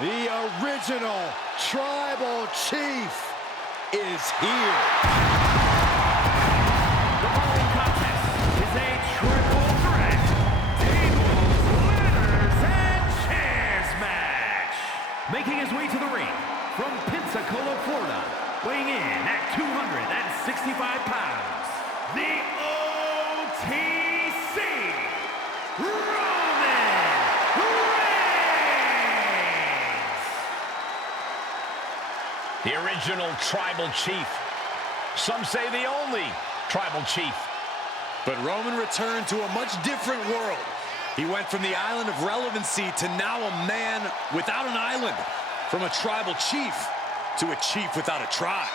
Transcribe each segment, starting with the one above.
The original Tribal Chief is here. The following contest is a triple threat tables, ladders, and chairs match. Making his way to the ring from Pensacola, Florida, weighing in at 265 pounds, the OTC, Roman Reigns. The original Tribal Chief. Some say the only Tribal Chief. But Roman returned to a much different world. He went from the island of relevancy to now a man without an island. From a tribal chief to a chief without a tribe.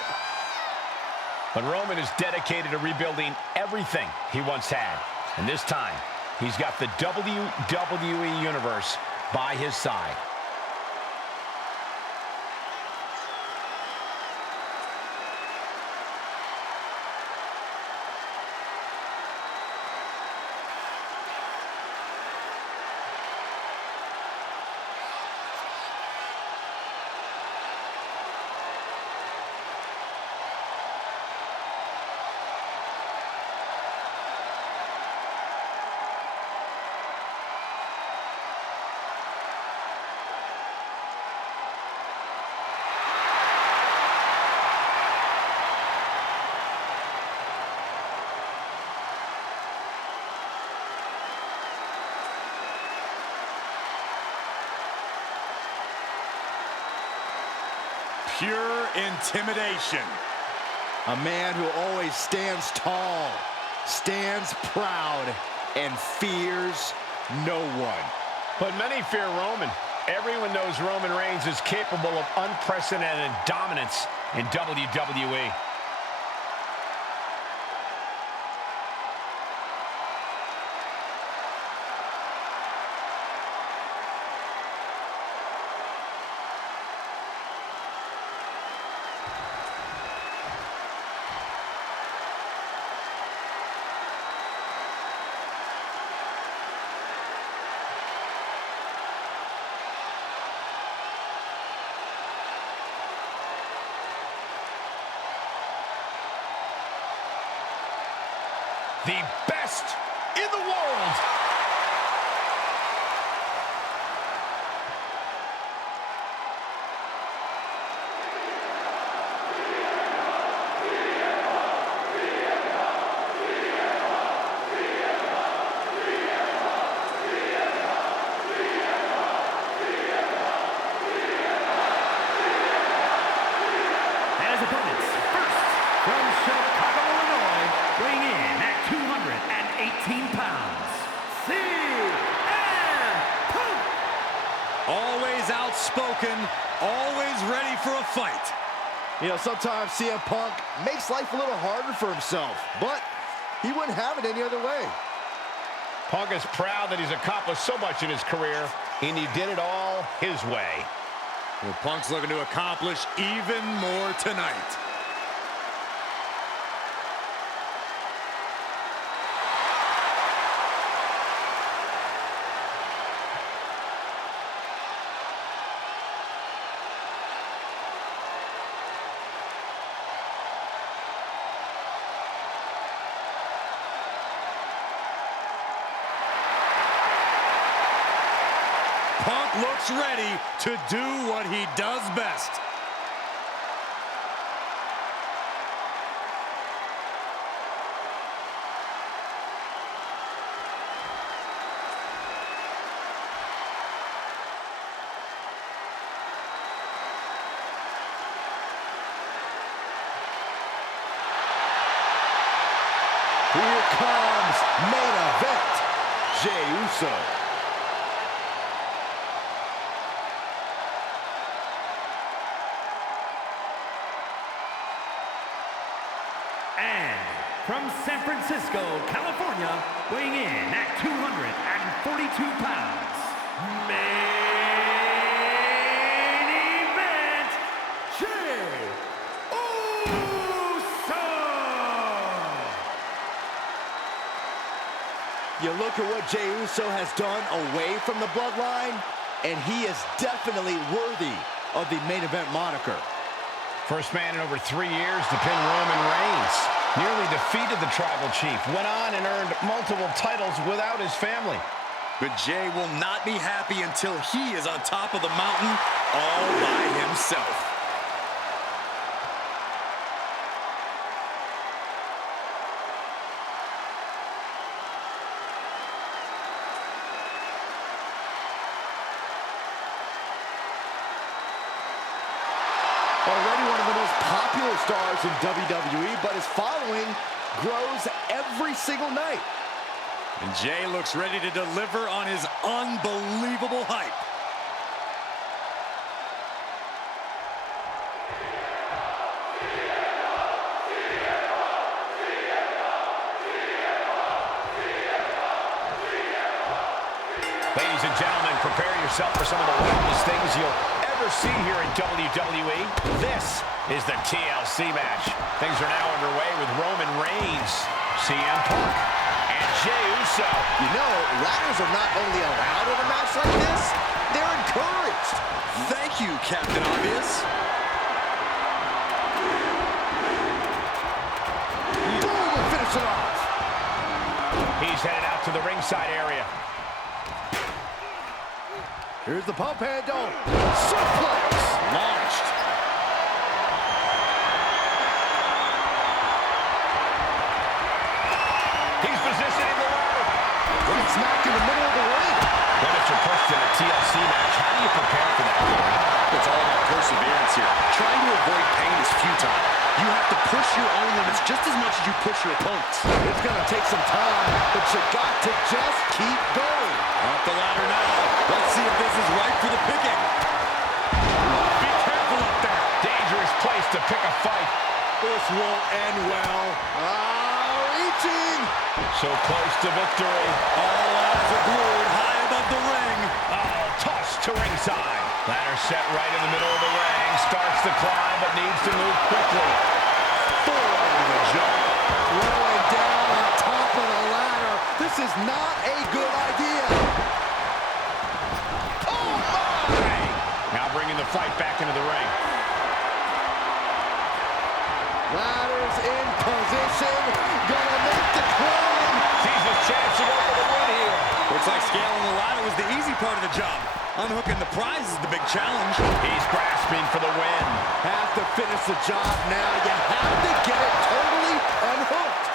But Roman is dedicated to rebuilding everything he once had. And this time, he's got the WWE Universe by his side. Pure intimidation. A man who always stands tall, stands proud, and fears no one. But many fear Roman. Everyone knows Roman Reigns is capable of unprecedented dominance in WWE. The best in the world. And his opponents, first, from Chicago, Illinois, weighing in at 218 pounds, CM Punk. Always outspoken, always ready for a fight. You know, sometimes CM Punk makes life a little harder for himself, but he wouldn't have it any other way. Punk is proud that he's accomplished so much in his career, and he did it all his way. Well, Punk's looking to accomplish even more tonight. Punk looks ready to do what he does best. Here comes main event, Jey Uso. And from San Francisco, California, weighing in at 242 pounds, main event, Jey Uso. You look at what Jey Uso has done away from the bloodline, and he is definitely worthy of the main event moniker. First man in over 3 years to pin Roman Reigns. Nearly defeated the Tribal Chief. Went on and earned multiple titles without his family. But Jay will not be happy until he is on top of the mountain all by himself. Already one of the most popular stars in WWE, but his following grows every single night. And Jay looks ready to deliver on his unbelievable hype. Ladies and gentlemen, prepare yourself for some of the wildest things you'll ever see here in WWE. This is the TLC match. Things are now underway with Roman Reigns, CM Punk, and Jey Uso. You know, ladders are not only allowed in a match like this, they're encouraged. Thank you, Captain Obvious. Boom, and finish it off. He's headed out to the ringside area. Here's the pump handle. Suplex. Launched. He's positioning the ladder. Right smack in the middle of the ring. When it's your pushed in a TLC match, how do you prepare for that? It's all about perseverance here. Trying to avoid pain is futile. You have to push your own limits just as much as you push your opponents. It's going to take some time, but you got to just keep going. Off the ladder now. Let's see if this is right for the picking. Be careful up there. Dangerous place to pick a fight. This won't end well. Reaching. So close to victory. All eyes are glued high above the ring. Oh, tossed to ringside. Ladder set right in the middle of the ring. Starts to climb, but needs to move quickly. Full over the jump. Rolling down on top of the ladder. This is not a good idea. Oh, my! Now bringing the fight back into the ring. Ladders in position. Gonna make the climb. Sees his chance to go for the win here. Looks like scaling the ladder was the easy part of the job. Unhooking the prize is the big challenge. He's grasping for the win. Have to finish the job now. You have to get it totally unhooked.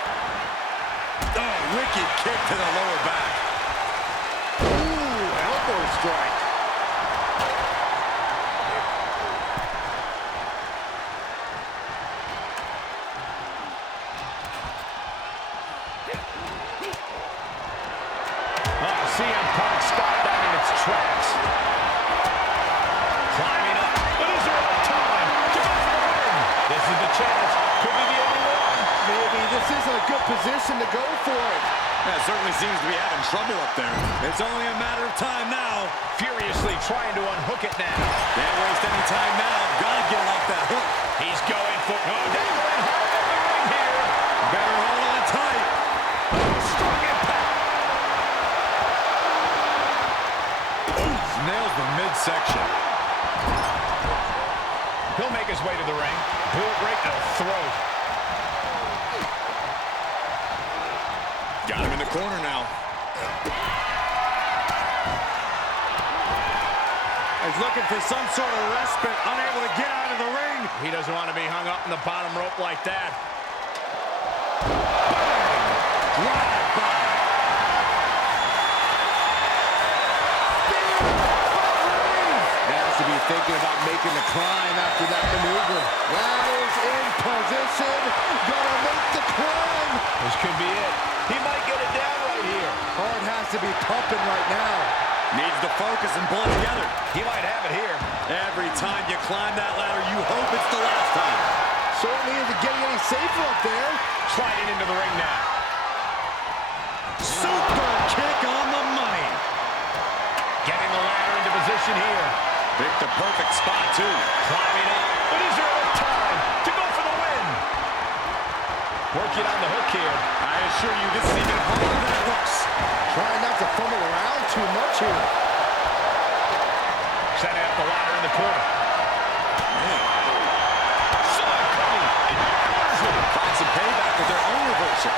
Oh, wicked kick to the lower back. Ooh, elbow strike. CM Punk stopped that in its tracks. Climbing up, but is there enough time to go for the win? This is the chance. Could be the only one. Maybe this isn't a good position to go for it. That certainly seems to be having trouble up there. It's only a matter of time now. Furiously trying to unhook it now. Can't waste any time now. Gotta get off that hook. He's going for... Oh, dangling hard in the ring here. Better hold on tight. Oh, strong impact. Nails the midsection. He'll make his way to the ring. Boot right to the throat. Got him in the corner now. He's looking for some sort of respite, unable to get out of the ring. He doesn't want to be hung up in the bottom rope like that. Drive by. Has to be thinking about making the climb after that maneuver. Ladders in position. Gonna make the climb. This could be it. He might get it down right here. Heart has to be pumping right now. Needs to focus and pull it together. He might have it here. Every time you climb that ladder, you hope it's the last time. Certainly isn't getting any safer up there. Sliding into the ring now. Super kick on the money. Getting the ladder into position here. Picked the perfect spot, too. Climbing up. But is there enough time to go for the win? Working on the hook here. I assure you, this is even harder than it looks. Trying not to fumble around too much here. in the corner. Saw it coming. And counters it. Find some payback with their own reversal.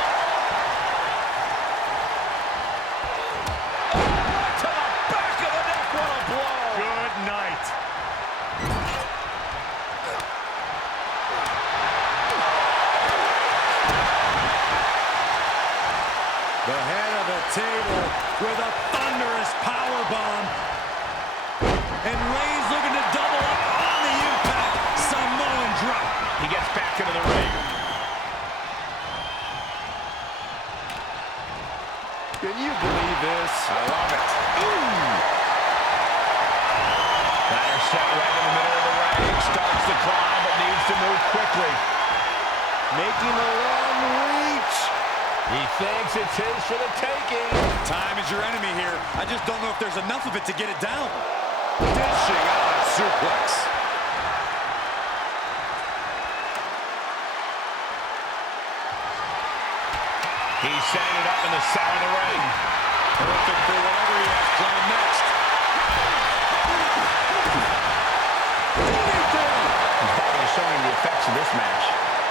To the back of the neck. What a blow. Good night. The head of the table with a thunderous powerbomb. And Reigns looking to double up on the impact. Samoan drop. He gets back into the ring. Can you believe this? I love it. Ooh. Ladder set right in the middle of the ring. Starts to climb, but needs to move quickly. Making a long reach. He thinks it's his for the taking. Time is your enemy here. I just don't know if there's enough of it to get it down. Dishing out a suplex. He's setting it up in the center of the ring. Perfect for whatever he has planned next. His body is showing the effects of this match.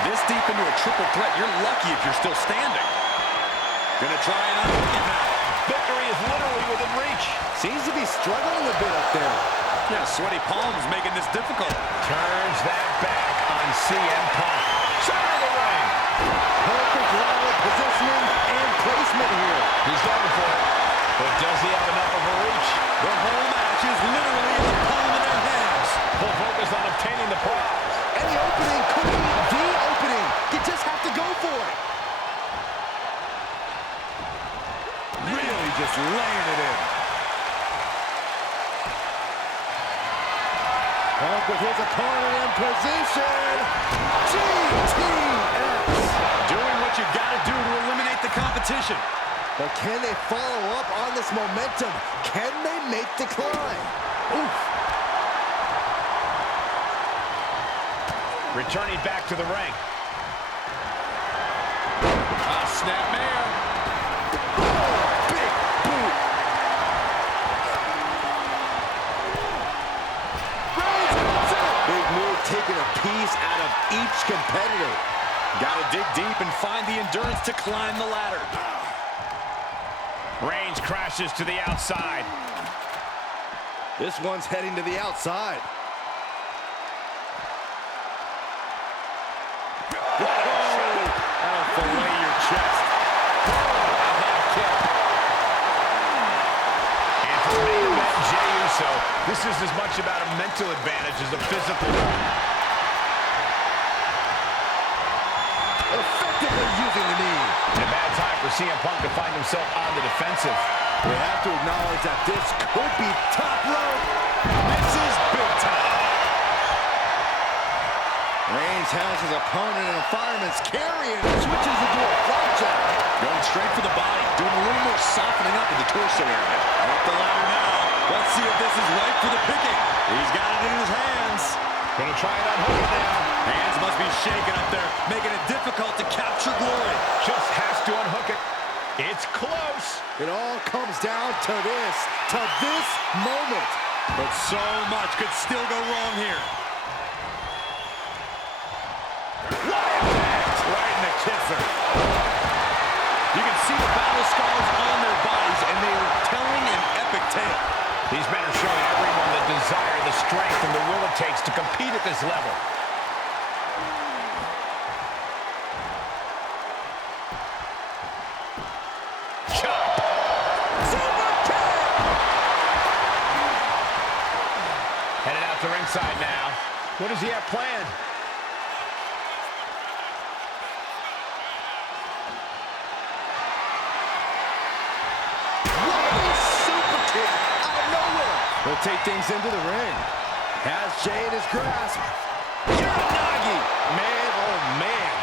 This deep into a triple threat, you're lucky if you're still standing. Gonna try and unhook it now. Victory is literally within reach. Seems to be struggling a bit up there. Yeah, sweaty palms making this difficult. Turns that back on CM Punk. Center of the ring. Perfect lateral positioning and placement here. He's going for it. But does he have enough of a reach? The whole match is literally in the palm of their hands. Full focus on obtaining the prize. Any opening could be the opening. You just have to go for it. Really just laying it in. Punk with his opponent in position. GTS. Doing what you gotta do to eliminate the competition. But can they follow up on this momentum? Can they make the climb? Oof. Returning back to the ring. Snapmare. Big boot. Big move, taking a piece out of each competitor. Gotta dig deep and find the endurance to climb the ladder. Reigns crashes to the outside. This one's heading to the outside. That'll fillet your chest. And for main event Jey Uso, this is as much about a mental advantage as a physical one. Effectively using the knee. And a bad time for CM Punk to find himself on the defensive. We have to acknowledge that this could be top rope. This is big time. Reigns has his opponent in a fireman's carry and switches into a flapjack. Going straight for the body. Doing a little more softening up in the torso area. Up the ladder now. Let's see if this is right for the picking. He's got it in his hands. Gonna try and unhook it now. Hands must be shaking up there, making it difficult to capture glory. Just has to unhook it. It's close. It all comes down to this moment. But so much could still go wrong here. What impact! Right in the kisser. You can see the battle scars on their bodies, and they are telling an epic tale. These men are showing everyone the desire, the strength, and the will it takes to compete at this level. Chop! Super kick! Headed out to ringside now. What does he have planned? He'll take things into the ring. Has Jey in his grasp. Uranagi! Man, oh man.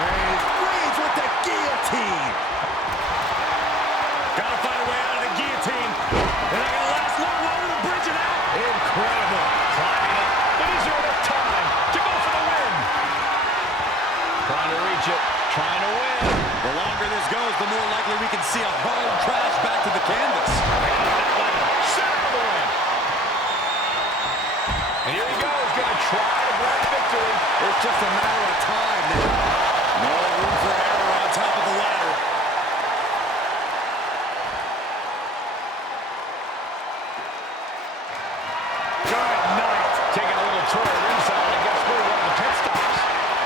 Reigns with the guillotine. Gotta find a way out of the guillotine. They're not gonna last long. Over the bridge and out. Incredible. Climbing up, but is there enough time to go for the win? Trying to reach it, trying to win. The longer this goes, the more likely we can see a hard crash back to the canvas. it's just a matter of time now. No room for error on top of the ladder. Good night. Taking a little tour of ringside. I guess we're one of the pit stops.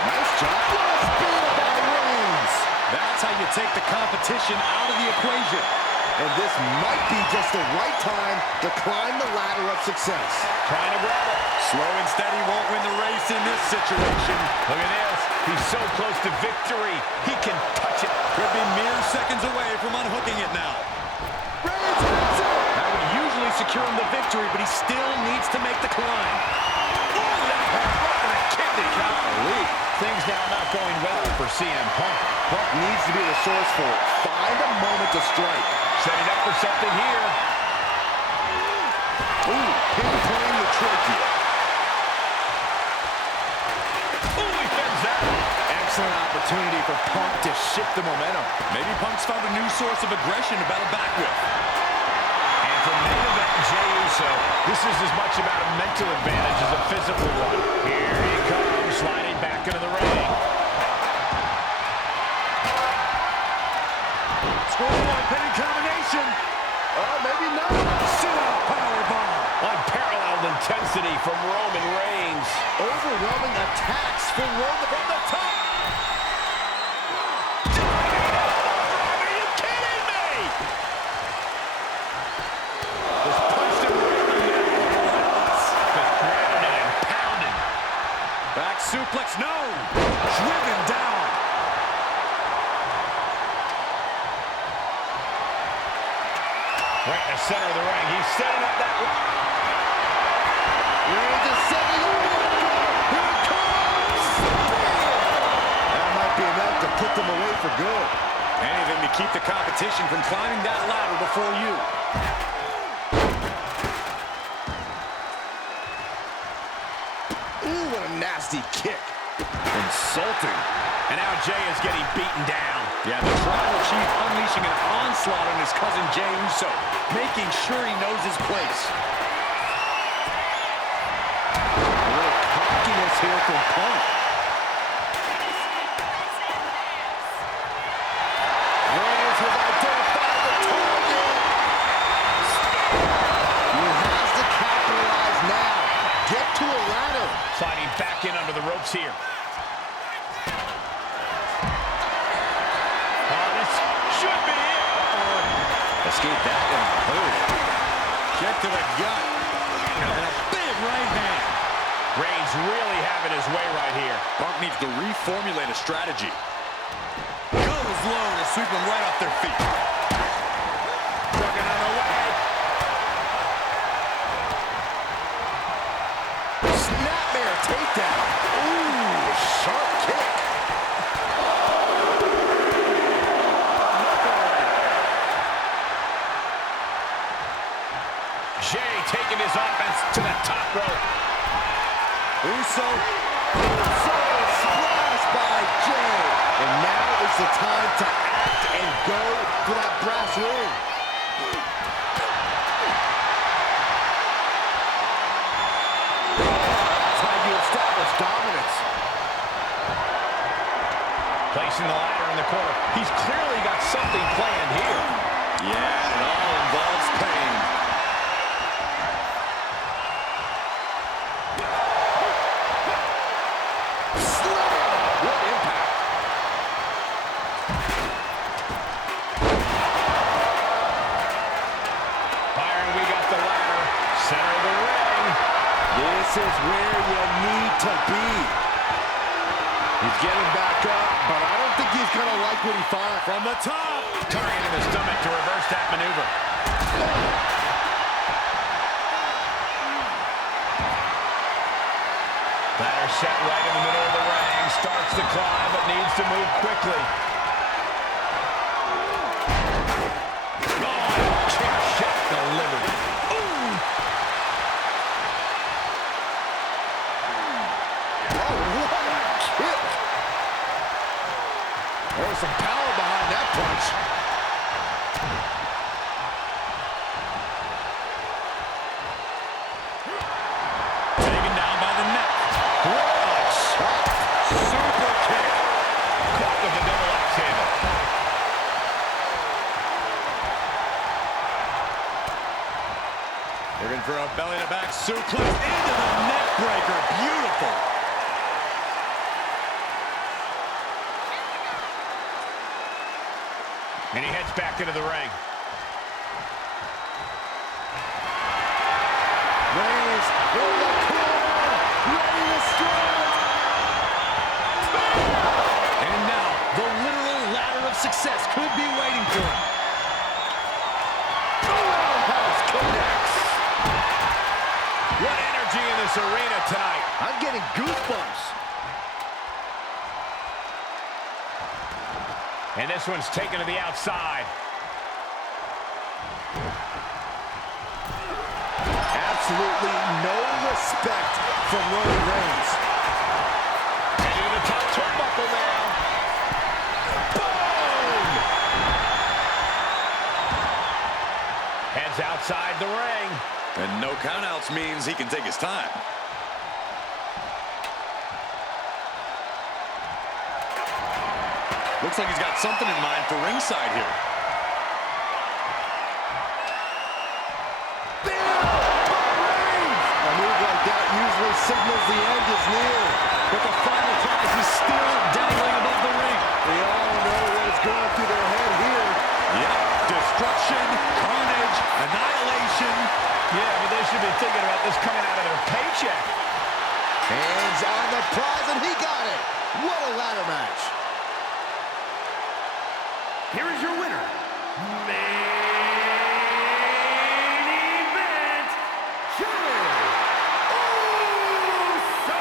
Nice job. What a speed by Reigns. That's how you take the competition out of the equation. And this might be just the right time to climb the ladder of success. Trying to grab it. Slow and steady won't win the race in this situation. Look at this. He's so close to victory. He can touch it. Could be mere seconds away from unhooking it now. Reigns has it. That would usually secure him the victory, but he still needs to make the climb. Oh, that hurt right in the kidney. Golly. Things now not going well for CM Punk. Punk needs to be the source for it. Find a moment to strike. Setting up for something here. Ooh, pinpointing the trachea. Ooh, he fends that. Excellent opportunity for Punk to shift the momentum. Maybe Punk's found a new source of aggression to battle back with. And for main event Jey Uso, this is as much about a mental advantage as a physical one. Here he comes, sliding back into the ring. Scoreboard pinning combination. Oh, maybe not. Sit-out powerbomb. Unparalleled intensity from Roman Reigns. Overwhelming attacks for Roman from the top. Are you kidding me? Just punched him right in the middle. Just grounded and pounded. Back suplex, no. Driven down. Right in the center of the ring. He's setting up that. Reigns is setting up. Here it comes. That might be enough to put them away for good. Anything to keep the competition from climbing that ladder before you. Ooh, what a nasty kick. Insulting. And now Jey is getting beaten down. Yeah, the tribal chief unleashing an onslaught on his cousin Jey Uso, making sure he knows his place. A little cockiness here from Punk. Reigns has identified the target. He has to capitalize now. Get to a ladder. Sliding back in under the ropes here. Should be it. Escape that in a hurry. Kick to the gut. And a big right hand. Reigns really having his way right here. Punk needs to reformulate a strategy. Goes low to sweep them right off their feet. Working on the way. Snapmare takedown. Ooh, sharp kick. Jey taking his offense to the top rope. Uso. Splash by Jey. And now is the time to act and go for that brass ring. That's how you establish dominance. Placing the ladder in the corner. He's clearly got something planned here. Yeah, it all involves pain. What impact. Byron, we got the ladder. Center of the ring. This is where you need to be. He's getting back up, but I don't think he's going to like what he finds. From the top. Targeting the stomach to reverse that maneuver. Ladder set right in the middle of the ring. Starts to climb, but needs to move quickly. Oh, kick shot delivered. Ooh. Oh, what a kick. There's some power behind that punch. Taken down by the neck. What a shot. Looking for a belly-to-back suplex into the neck breaker. Beautiful. And he heads back into the ring. Reigns in the corner, ready to strike. And now, the literal ladder of success could be waiting for him. Roundhouse connects. What energy in this arena tonight. I'm getting goosebumps. And this one's taken to the outside. Absolutely no respect from Roman Reigns. Heading to the top turnbuckle now. Boom! Heads outside the ring. And no countouts means he can take his time. Looks like he's got something in mind for ringside here. A move like that usually signals the end is near. But the final prize is still dangling above the ring. We all know what is going through their head here. Yep. Destruction, carnage, annihilation. Yeah, but they should be thinking about this coming out of their paycheck. Hands on the prize, and he got it. What a ladder match. Here is your winner, main event, Jey Uso!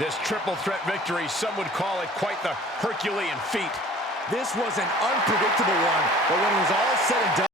This triple threat victory, some would call it quite the Herculean feat. This was an unpredictable one, but when it was all said and done,